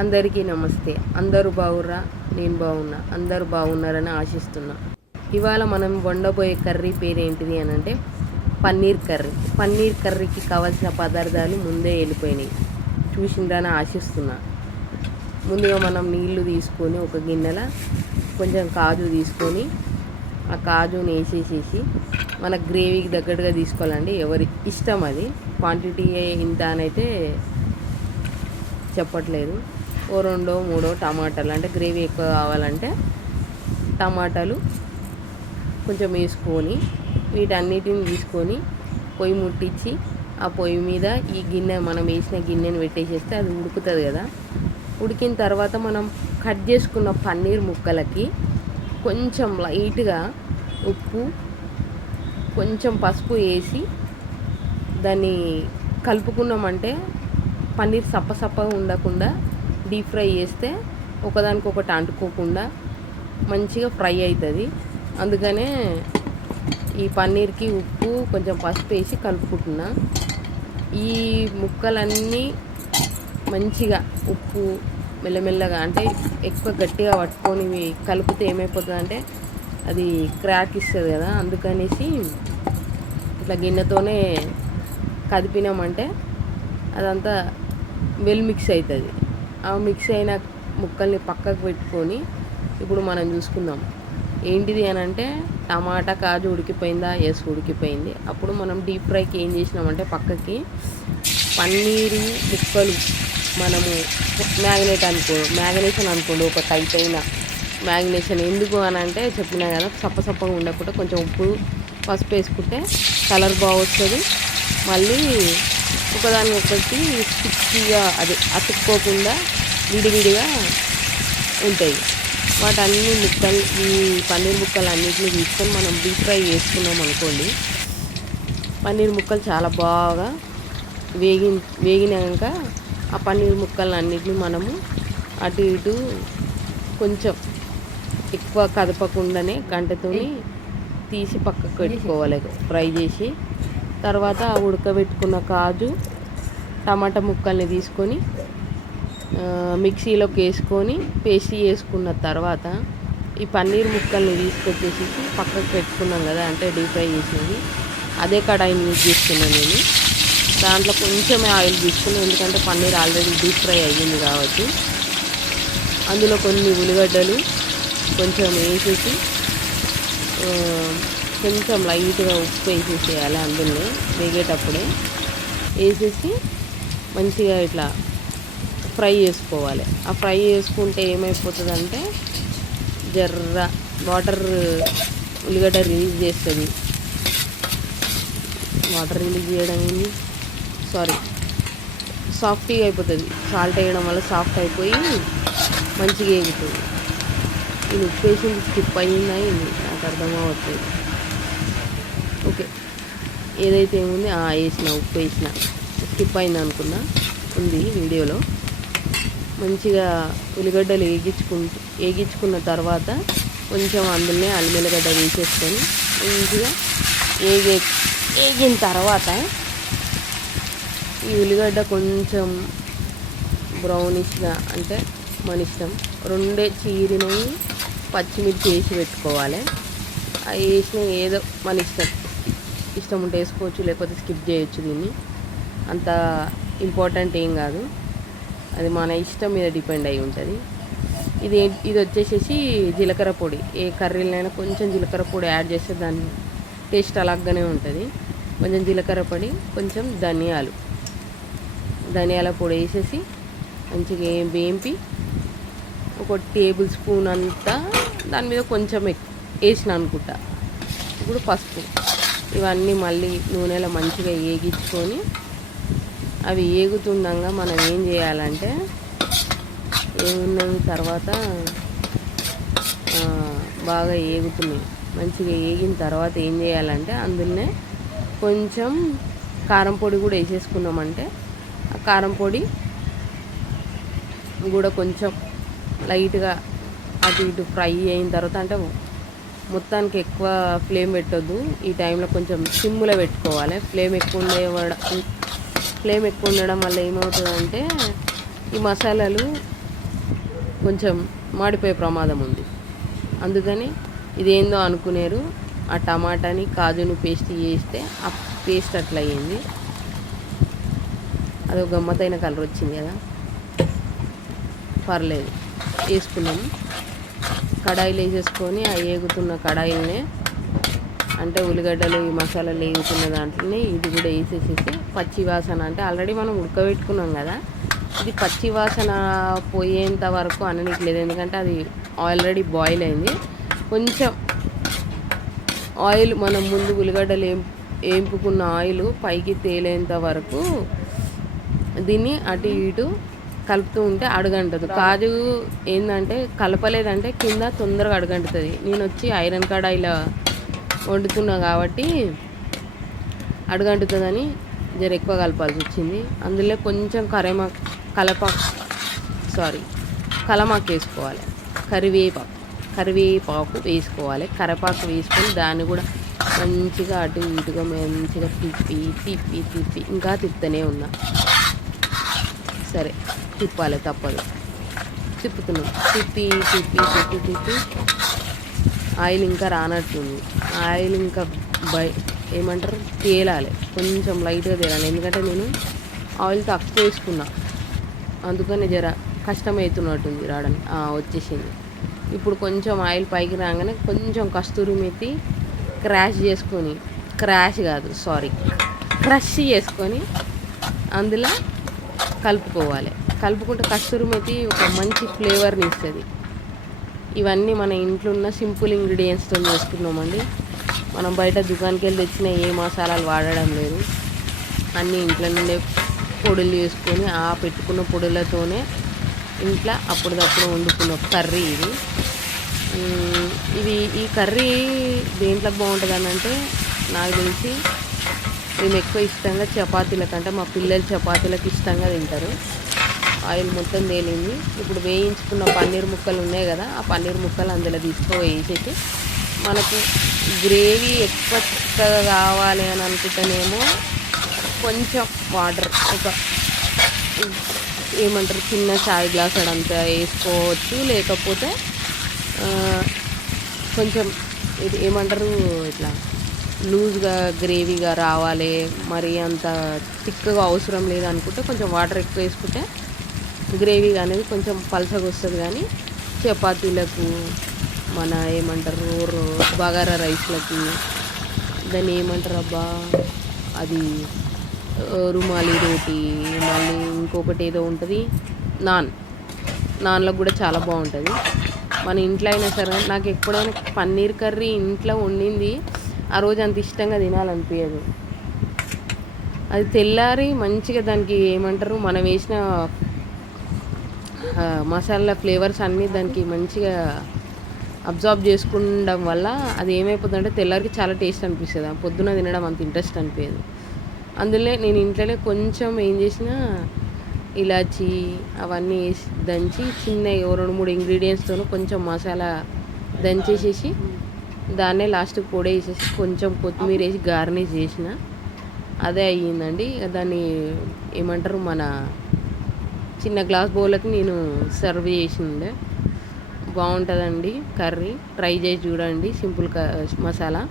అందరికీ నమస్తే. అందరూ బాగుర్రా నేను బాగున్నా అందరూ బాగున్నారని ఆశిస్తున్నా. ఇవాళ మనం వండబోయే కర్రీ పేరు ఏంటిది అని అంటే పన్నీర్ కర్రీ. పన్నీర్ కర్రీకి కావాల్సిన పదార్థాలు ముందే వెళ్ళిపోయినాయి. చూసిందని ఆశిస్తున్నా. ముందుగా మనం నీళ్ళు తీసుకొని ఒక గిన్నెల కొంచెం కాజు తీసుకొని ఆ కాజుని వేసేసేసి మన గ్రేవీకి తగ్గట్టుగా తీసుకోవాలండి. ఎవరి ఇష్టం అది. క్వాంటిటీ ఇంత అని అయితే చెప్పట్లేదు. ఓ రెండో మూడో టమాటాలు. అంటే గ్రేవీ ఎక్కువ కావాలంటే టమాటాలు కొంచెం వేసుకొని వీటన్నిటిని తీసుకొని పొయ్యి ముట్టించి ఆ పొయ్యి మీద ఈ గిన్నె మనం వేసిన గిన్నెని పెట్టేసేస్తే అది ఉడుకుతుంది కదా. ఉడికిన తర్వాత మనం కట్ చేసుకున్న పన్నీర్ ముక్కలకి కొంచెం లైట్గా ఉప్పు కొంచెం పసుపు వేసి దాన్ని కలుపుకున్నామంటే పన్నీర్ సప్ప సప్పగా ఉండకుండా డీప్ ఫ్రై చేస్తే ఒకదానికొకటి అంటుకోకుండా మంచిగా ఫ్రై అవుతుంది. అందుకనే ఈ పన్నీర్కి ఉప్పు కొంచెం పసుపు వేసి కలుపుకుంటున్నా. ఈ ముక్కలన్నీ మంచిగా ఉప్పు మెల్లమెల్లగా అంటే ఎక్కువ గట్టిగా పట్టుకొని కలిపితే ఏమైపోతుంది అంటే అది క్రాక్ ఇస్తుంది కదా అందుకనేసి ఇట్లా గిన్నెతోనే కదిపినామంటే అదంతా వెల్ మిక్స్ అవుతుంది. ఆ మిక్స్ అయిన ముక్కల్ని పక్కకు పెట్టుకొని ఇప్పుడు మనం చూసుకుందాం. ఏంటిది అని అంటే టమాటా కాజు ఉడికిపోయిందా? ఎస్ ఉడికిపోయింది. అప్పుడు మనం డీప్ ఫ్రైకి ఏం చేసినామంటే పక్కకి పన్నీరు ముక్కలు మనము మ్యాగ్నేట్ అనుకో మ్యాగ్నేషన్ అనుకోండి ఒక టైట్ అయిన మ్యాగ్నేషన్. ఎందుకు అని అంటే చెప్పినా కదా సప్పసప్పగా ఉండకుండా కొంచెం ఉప్పు పసుపు వేసుకుంటే కలర్ బాగా వస్తుంది మళ్ళీ ఒకదాని ఒకటి స్టిక్గా అది అతుక్కోకుండా విడివిడిగా ఉంటాయి. వాటన్ని ముక్కలు ఈ పన్నీర్ ముక్కలు అన్నిటిని తీసుకొని మనం డీప్ ఫ్రై చేసుకున్నాం అనుకోండి పన్నీర్ ముక్కలు చాలా బాగా వేగి వేగినాక ఆ పన్నీర్ ముక్కలు అన్నిటిని మనము అటు ఇటు కొంచెం ఎక్కువ కదపకుండానే గంటతోని తీసి పక్కకు పెట్టుకోవాలి. ఫ్రై చేసి తర్వాత ఆ ఉడకబెట్టుకున్న కాజు టమాటా ముక్కల్ని తీసుకొని మిక్సీలోకి వేసుకొని పేస్ట్ చేసుకున్న తర్వాత ఈ పన్నీర్ ముక్కల్ని తీసుకొచ్చేసి పక్కకు పెట్టుకున్నాం కదా అంటే డీప్ ఫ్రై చేసింది. అదే కడాయిని యూజ్ చేస్తున్నాను నేను. దాంట్లో కొంచెమే ఆయిల్ తీసుకున్నాను ఎందుకంటే పన్నీర్ ఆల్రెడీ డీప్ ఫ్రై అయ్యింది కాబట్టి. అందులో కొన్ని ఉల్లిగడ్డలు కొంచెం వేసేసి కొంచెం లైట్గా ఉప్పు వేసేసేయాలి అందులో వేగేటప్పుడే వేసేసి మంచిగా ఇట్లా ఫ్రై చేసుకోవాలి. ఆ ఫ్రై చేసుకుంటే ఏమైపోతుందంటే జర్ర వాటర్ ఉల్లిగడ్డ రిలీజ్ చేస్తుంది. వాటర్ రిలీజ్ చేయడం సారీ సాఫ్ట్గా అయిపోతుంది. సాల్ట్ వేయడం వల్ల సాఫ్ట్ అయిపోయి మంచిగా ఎగుతుంది ఇది ఉప్పు వేసింది స్కిప్ అయిందా నాకు అర్థం అవ్వట్లేదు. ఏదైతే ఏముంది? ఆ, వేసిన ఉప్పు వేసిన. స్కిప్ అయింది అనుకున్నా. ఉంది వీడియోలో. మంచిగా ఉల్లిగడ్డలు వేగించుకుంటూ వేగించుకున్న తర్వాత కొంచెం అందులోనే అల్లిమెల్లగడ్డ వేసేసుకొని మంచిగా వేగే వేగిన తర్వాత ఈ ఉల్లిగడ్డ కొంచెం బ్రౌనిష్గా అంటే మన ఇష్టం. రెండే చీరినవి పచ్చిమిర్చి వేసి పెట్టుకోవాలి. అవి వేసిన ఏదో మన ఇష్టం. ఇష్టం ఉంటే వేసుకోవచ్చు లేకపోతే స్కిప్ చేయొచ్చు దీన్ని. అంత ఇంపార్టెంట్ ఏం కాదు. అది మన ఇష్టం మీద డిపెండ్ అయి ఉంటుంది. ఇది ఇది వచ్చేసేసి జీలకర్ర పొడి. ఏ కర్రీలైనా కొంచెం జీలకర్ర పొడి యాడ్ చేస్తే దాని టేస్ట్ అలాగనే ఉంటుంది. కొంచెం జీలకర్ర పొడి కొంచెం ధనియాలు. ధనియాల పొడి వేసేసి మంచిగా ఏం వేంపి ఒక టేబుల్ స్పూన్ అంతా దాని మీద కొంచెం వేసిన అనుకుంటా. ఇప్పుడు పసుపు. ఇవన్నీ మళ్ళీ నూనెలో మంచిగా వేగించుకొని అవి ఏగుతుండగా మనం ఏం చేయాలంటే ఏగున్న తర్వాత బాగా ఏగుతున్నాయి. మంచిగా ఏగిన తర్వాత ఏం చేయాలంటే అందులోనే కొంచెం కారం పొడి కూడా వేసేసుకున్నామంటే ఆ కారం పొడి కూడా కొంచెం లైట్గా అటు ఇటు ఫ్రై అయిన తర్వాత అంటే మొత్తానికి ఎక్కువ ఫ్లేమ్ పెట్టొద్దు. ఈ టైంలో కొంచెం సిమ్లో పెట్టుకోవాలి. ఫ్లేమ్ ఎక్కువ ఉండే ఫ్లేమ్ ఎక్కువ ఉండడం వల్ల ఏమవుతుందంటే ఈ మసాలాలు కొంచెం మాడిపోయే ప్రమాదం ఉంది. అందుకని ఇదేందో అనుకునేరు. ఆ టమాటాని కాజును పేస్ట్ చేస్తే ఆ పేస్ట్ అట్లా అయ్యింది. అది ఒక గమ్మతైన కలర్ వచ్చింది కదా. పర్లేదు. వేసుకున్నాము కడాయిలు వేసేసుకొని ఆ వేగుతున్న కడాయిలనే అంటే ఉల్లిగడ్డలు ఈ మసాలాలు వేగుతున్న దాంట్లోనే ఇది కూడా వేసేసేసి పచ్చి వాసన అంటే ఆల్రెడీ మనం ఉడకబెట్టుకున్నాం కదా ఇది పచ్చి వాసన పోయేంత వరకు అననికి ఎందుకంటే అది ఆల్రెడీ బాయిల్ అయింది. కొంచెం ఆయిల్ మనం ముందు ఉల్లిగడ్డలు ఏం వేంపుకున్న ఆయిల్ పైకి తేలేంత వరకు దీన్ని అటు ఇటు కలుపుతూ ఉంటే అడుగంటదు. కాజు ఏంటంటే కలపలేదంటే కింద తొందరగా అడుగంటుతుంది. నేను వచ్చి ఐరన్ కడాయిలో వండుతున్నా కాబట్టి అడుగంటుతుందని జర ఎక్కువ కలపాల్సి వచ్చింది. అందులో కొంచెం కరేమా కలప సారీ కలమాకు వేసుకోవాలి. కరివేపాకు కరివేపాకు వేసుకోవాలి. కరివేపాకు వేసుకొని దాన్ని కూడా మంచిగా అటు ఇటుగా మంచిగా తిప్పి తిప్పి తిప్పి ఇంకా తిప్పుతూనే ఉన్నా. సరే. తిప్పాలి తప్పదు. తిప్పుతున్నాం. తిప్పి తిప్పి తిప్పి తిప్పి. ఆయిల్ ఇంకా రానట్టుంది. ఆయిల్ ఇంకా బై ఏమంటారు? తేలాలి. కొంచెం లైట్గా తేలాలి. ఎందుకంటే నేను ఆయిల్ తక్కువ వేసుకున్నా. అందుకని జర కష్టమవుతున్నట్టుంది రావడానికి. వచ్చేసింది. ఇప్పుడు కొంచెం ఆయిల్ పైకి రాగానే కొంచెం కస్తూరి మెత్తి క్రాష్ చేసుకొని క్రాష్ కాదు సారీ. క్రష్ చేసుకొని అందులో కలుపుకోవాలి. కలుపుకుంటే కస్తూరి ఒక మంచి ఫ్లేవర్ని ఇస్తుంది. ఇవన్నీ మన ఇంట్లో ఉన్న సింపుల్ ఇంగ్రీడియంట్స్తో చేసుకున్నామండి. మనం బయట దుకాణానికి వెళ్ళి తెచ్చిన ఏ మసాలాలు వాడడం లేదు. అన్నీ ఇంట్లో నుండే పొడులు చేసుకొని ఆ పెట్టుకున్న పొడులతోనే ఇంట్లో అప్పటిదప్పుడు వండుకున్న కర్రీ ఇది. ఇది ఈ కర్రీ దేంట్లో బాగుంటుంది అని అంటే నాకు తెలిసి మేము ఎక్కువ ఇష్టంగా చపాతీల కంటే మా పిల్లలు చపాతీలకు ఇష్టంగా తింటారు. ఆయిల్ మొత్తం తేలింది. ఇప్పుడు వేయించుకున్న పన్నీర్ ముక్కలు ఉన్నాయి కదా ఆ పన్నీర్ ముక్కలు అందులో తీసుకో వేసేసి మనకు గ్రేవీ ఎక్కువ చిక్కగా కావాలి అని అనుకుంటేనేమో కొంచెం వాటర్ ఒక ఏమంటారు చిన్న చాయ్ గ్లాస్ అడంతా వేసుకోవచ్చు. లేకపోతే కొంచెం ఇది ఏమంటారు ఇట్లా లూజ్గా గ్రేవీగా రావాలి. మరి అంత థిక్గా అవసరం లేదు అనుకుంటే కొంచెం వాటర్ ఎక్కువ వేసుకుంటే గ్రేవీ అనేది కొంచెం పలసగా వస్తుంది. కానీ చపాతీలకు మన ఏమంటారు బగారా రైస్లకి దాన్ని ఏమంటారు అబ్బా అది రుమాలి రోటీ మళ్ళీ ఇంకొకటి ఏదో ఉంటుంది నాన్. నాన్లకు కూడా చాలా బాగుంటుంది. మన ఇంట్లో అయినా సరే నాకు ఎప్పుడైనా పన్నీర్ కర్రీ ఇంట్లో వండింది ఆ రోజు అంత ఇష్టంగా తినాలనిపించదు అది తెల్లారి మంచిగా దానికి ఏమంటారు మనం వేసిన మసాలా ఫ్లేవర్స్ అన్నీ దానికి మంచిగా అబ్జార్బ్ చేసుకుండడం వల్ల అది ఏమైపోతుందంటే తెల్లారికి చాలా టేస్ట్ అనిపిస్తుంది. పొద్దున తినడం అంత ఇంట్రెస్ట్ అనిపించదు అందులో నేను ఇంట్లోనే కొంచెం ఏం చేసిన ఇలాచి అవన్నీ వేసి దంచి చిన్న రెండు మూడు ఇంగ్రీడియంట్స్తో కొంచెం మసాలా దంచేసేసి దాన్నే లాస్ట్కి పొడి వేసేసి కొంచెం కొత్తిమీర వేసి గార్నిష్ చేసిన. అదే అయ్యిందండి. దాన్ని ఏమంటారు మన చిన్న గ్లాస్ బౌల్కి నేను సర్వ్ చేసిండే. బాగుంటుందండి కర్రీ. ట్రై చేసి చూడండి. సింపుల్ మసాలా.